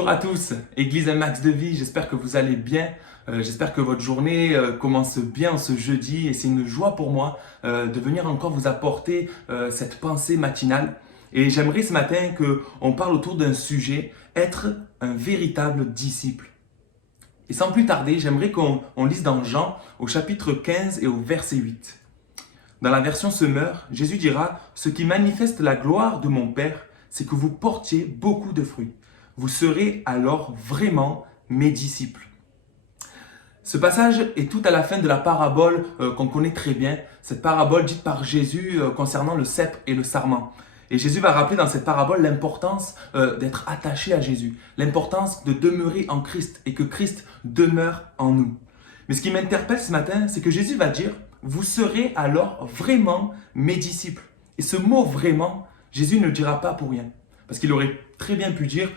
Bonjour à tous, Église Un Max de Vie, j'espère que vous allez bien, j'espère que votre journée commence bien ce jeudi et c'est une joie pour moi de venir encore vous apporter cette pensée matinale. Et j'aimerais ce matin qu'on parle autour d'un sujet, être un véritable disciple. Et sans plus tarder, j'aimerais qu'on lise dans Jean au chapitre 15 et au verset 8. Dans la version Semeur, Jésus dira « Ce qui manifeste la gloire de mon Père, c'est que vous portiez beaucoup de fruits. Vous serez alors vraiment mes disciples. » Ce passage est tout à la fin de la parabole qu'on connaît très bien, cette parabole dite par Jésus concernant le cep et le sarment. Et Jésus va rappeler dans cette parabole l'importance d'être attaché à Jésus, l'importance de demeurer en Christ et que Christ demeure en nous. Mais ce qui m'interpelle ce matin, c'est que Jésus va dire « Vous serez alors vraiment mes disciples ». Et ce mot « vraiment », Jésus ne le dira pas pour rien. Parce qu'il aurait très bien pu dire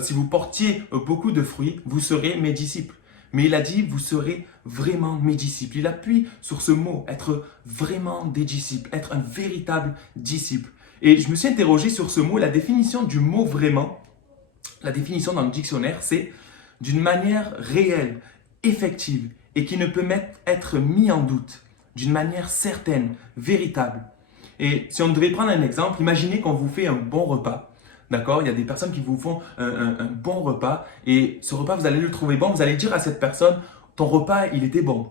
si vous portiez beaucoup de fruits, vous serez mes disciples. Mais il a dit vous serez vraiment mes disciples. Il appuie sur ce mot, être vraiment des disciples, être un véritable disciple. Et je me suis interrogé sur ce mot, la définition du mot vraiment, la définition dans le dictionnaire, c'est d'une manière réelle, effective et qui ne peut être mis en doute, d'une manière certaine, véritable. Et si on devait prendre un exemple, imaginez qu'on vous fait un bon repas. D'accord? Il y a des personnes qui vous font un bon repas et ce repas, vous allez le trouver bon. Vous allez dire à cette personne, ton repas, il était bon.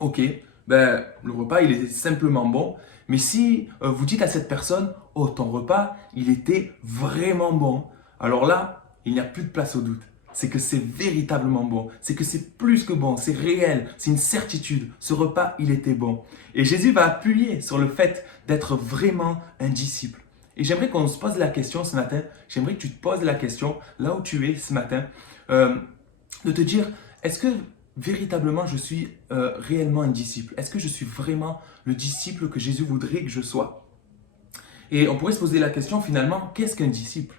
Ok, ben, le repas, il est simplement bon. Mais si vous dites à cette personne, oh, ton repas, il était vraiment bon. Alors là, il n'y a plus de place au doute. C'est que c'est véritablement bon. C'est que c'est plus que bon. C'est réel. C'est une certitude. Ce repas, il était bon. Et Jésus va appuyer sur le fait d'être vraiment un disciple. Et j'aimerais qu'on se pose la question ce matin, j'aimerais que tu te poses la question, là où tu es ce matin, de te dire, est-ce que véritablement je suis réellement un disciple? Est-ce que je suis vraiment le disciple que Jésus voudrait que je sois? Et on pourrait se poser la question finalement, qu'est-ce qu'un disciple?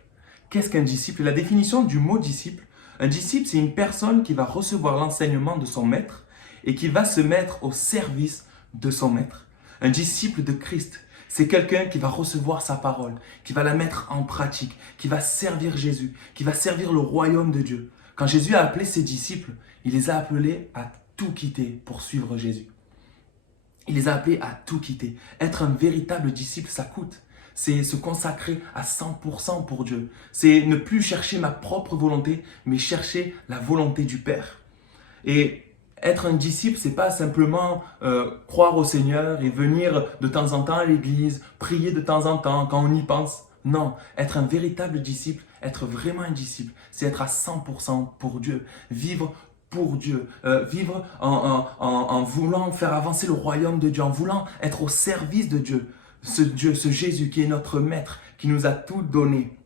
Qu'est-ce qu'un disciple? La définition du mot disciple, un disciple c'est une personne qui va recevoir l'enseignement de son maître et qui va se mettre au service de son maître. Un disciple de Christ. C'est quelqu'un qui va recevoir sa parole, qui va la mettre en pratique, qui va servir Jésus, qui va servir le royaume de Dieu. Quand Jésus a appelé ses disciples, il les a appelés à tout quitter pour suivre Jésus. Il les a appelés à tout quitter. Être un véritable disciple, ça coûte. C'est se consacrer à 100% pour Dieu. C'est ne plus chercher ma propre volonté, mais chercher la volonté du Père. Et être un disciple, c'est pas simplement croire au Seigneur et venir de temps en temps à l'église, prier de temps en temps quand on y pense. Non, être un véritable disciple, être vraiment un disciple, c'est être à 100% pour Dieu, vivre pour Dieu, vivre en voulant faire avancer le royaume de Dieu, en voulant être au service de Dieu, ce Jésus qui est notre Maître, qui nous a tout donné.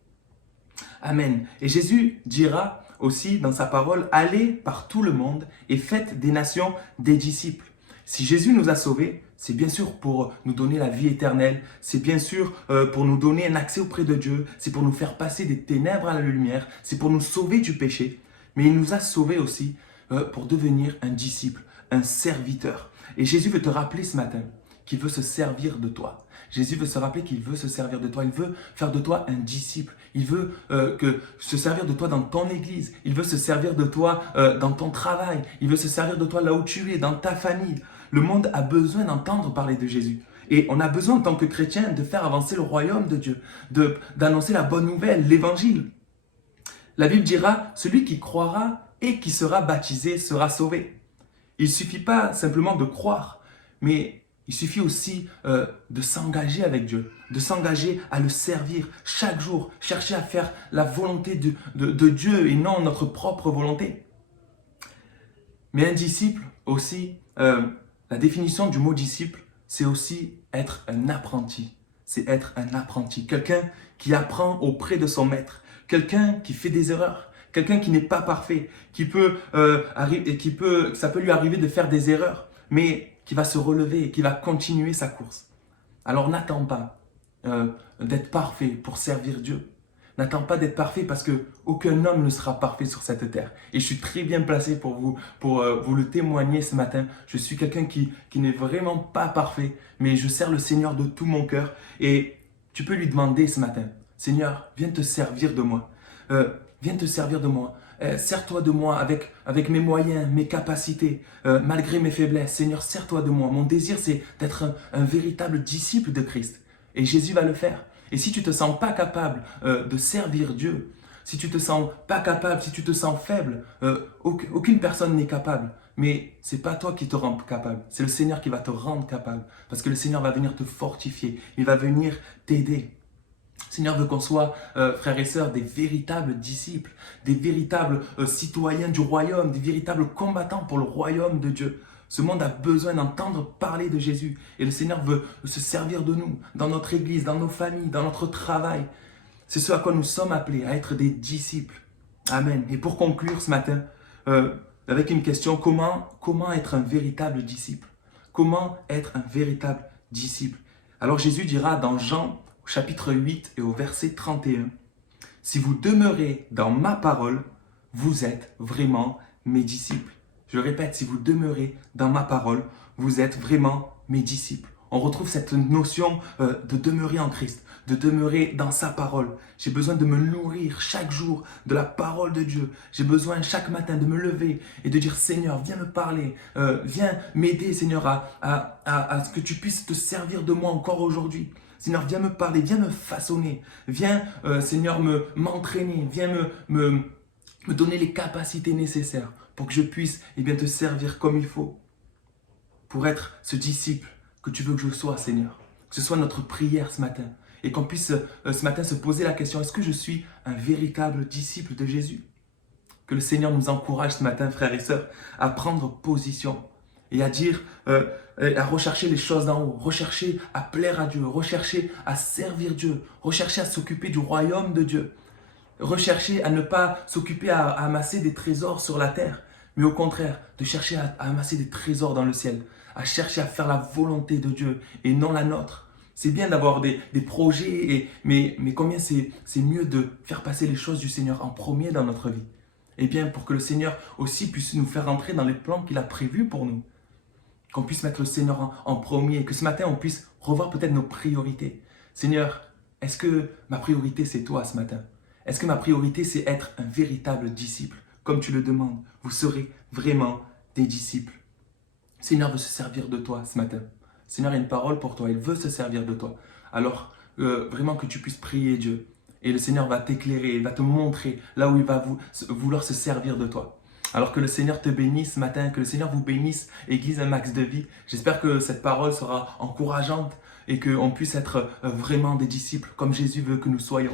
Amen. Et Jésus dira aussi dans sa parole, allez par tout le monde et faites des nations des disciples. Si Jésus nous a sauvés, c'est bien sûr pour nous donner la vie éternelle, c'est bien sûr pour nous donner un accès auprès de Dieu, c'est pour nous faire passer des ténèbres à la lumière, c'est pour nous sauver du péché, mais il nous a sauvés aussi pour devenir un disciple, un serviteur. Et Jésus veut te rappeler ce matin qu'il veut se servir de toi. Jésus veut se rappeler qu'il veut se servir de toi. Il veut faire de toi un disciple. Il veut se servir de toi dans ton église. Il veut se servir de toi dans ton travail. Il veut se servir de toi là où tu es, dans ta famille. Le monde a besoin d'entendre parler de Jésus. Et on a besoin en tant que chrétien de faire avancer le royaume de Dieu, d'annoncer la bonne nouvelle, l'évangile. La Bible dira, celui qui croira et qui sera baptisé sera sauvé. Il ne suffit pas simplement de croire, mais il suffit aussi de s'engager avec Dieu, de s'engager à le servir chaque jour, chercher à faire la volonté de Dieu et non notre propre volonté. Mais un disciple aussi, la définition du mot disciple, c'est aussi être un apprenti. C'est être un apprenti, quelqu'un qui apprend auprès de son maître, quelqu'un qui fait des erreurs, quelqu'un qui n'est pas parfait, ça peut lui arriver de faire des erreurs, mais qui va se relever et qui va continuer sa course. Alors n'attends pas d'être parfait pour servir Dieu. N'attends pas d'être parfait parce qu'aucun homme ne sera parfait sur cette terre. Et je suis très bien placé pour vous le témoigner ce matin. Je suis quelqu'un qui n'est vraiment pas parfait, mais je sers le Seigneur de tout mon cœur. Et tu peux lui demander ce matin, Seigneur, viens te servir de moi. viens te servir de moi. Sers-toi de moi avec mes moyens, mes capacités, malgré mes faiblesses. Seigneur, sers-toi de moi. Mon désir, c'est d'être un véritable disciple de Christ. Et Jésus va le faire. Et si tu ne te sens pas capable de servir Dieu, si tu ne te sens pas capable, si tu te sens faible, aucune personne n'est capable. Mais ce n'est pas toi qui te rends capable, c'est le Seigneur qui va te rendre capable. Parce que le Seigneur va venir te fortifier, il va venir t'aider. Le Seigneur veut qu'on soit, frères et sœurs, des véritables disciples, des véritables citoyens du royaume, des véritables combattants pour le royaume de Dieu. Ce monde a besoin d'entendre parler de Jésus. Et le Seigneur veut se servir de nous, dans notre église, dans nos familles, dans notre travail. C'est ce à quoi nous sommes appelés, à être des disciples. Amen. Et pour conclure ce matin, avec une question, comment être un véritable disciple? Comment être un véritable disciple? Alors Jésus dira dans Jean chapitre 8 et au verset 31, « Si vous demeurez dans ma parole, vous êtes vraiment mes disciples. » Je répète, si vous demeurez dans ma parole, vous êtes vraiment mes disciples. On retrouve cette notion de demeurer en Christ, de demeurer dans sa parole. J'ai besoin de me nourrir chaque jour de la parole de Dieu. J'ai besoin chaque matin de me lever et de dire « Seigneur, viens me parler, viens m'aider Seigneur à ce que tu puisses te servir de moi encore aujourd'hui. Seigneur, viens me parler, viens me façonner, viens Seigneur m'entraîner, viens me donner les capacités nécessaires pour que je puisse te servir comme il faut, pour être ce disciple que tu veux que je sois, Seigneur. Que ce soit notre prière ce matin et qu'on puisse ce matin se poser la question, est-ce que je suis un véritable disciple de Jésus? Que le Seigneur nous encourage ce matin, frères et sœurs, à prendre position et à dire, à rechercher les choses d'en haut, rechercher à plaire à Dieu, rechercher à servir Dieu, rechercher à s'occuper du royaume de Dieu, rechercher à ne pas s'occuper à amasser des trésors sur la terre, mais au contraire, de chercher à amasser des trésors dans le ciel, à chercher à faire la volonté de Dieu et non la nôtre. C'est bien d'avoir des projets, mais combien c'est mieux de faire passer les choses du Seigneur en premier dans notre vie. Eh bien, pour que le Seigneur aussi puisse nous faire entrer dans les plans qu'il a prévus pour nous. Qu'on puisse mettre le Seigneur en premier, que ce matin on puisse revoir peut-être nos priorités. Seigneur, est-ce que ma priorité c'est toi ce matin? Est-ce que ma priorité c'est être un véritable disciple? Comme tu le demandes, vous serez vraiment des disciples. Le Seigneur veut se servir de toi ce matin. Le Seigneur a une parole pour toi, il veut se servir de toi. Alors, vraiment que tu puisses prier Dieu. Et le Seigneur va t'éclairer, il va te montrer là où il va vouloir se servir de toi. Alors que le Seigneur te bénisse ce matin, que le Seigneur vous bénisse, Église Un Max de Vie. J'espère que cette parole sera encourageante et qu'on puisse être vraiment des disciples comme Jésus veut que nous soyons.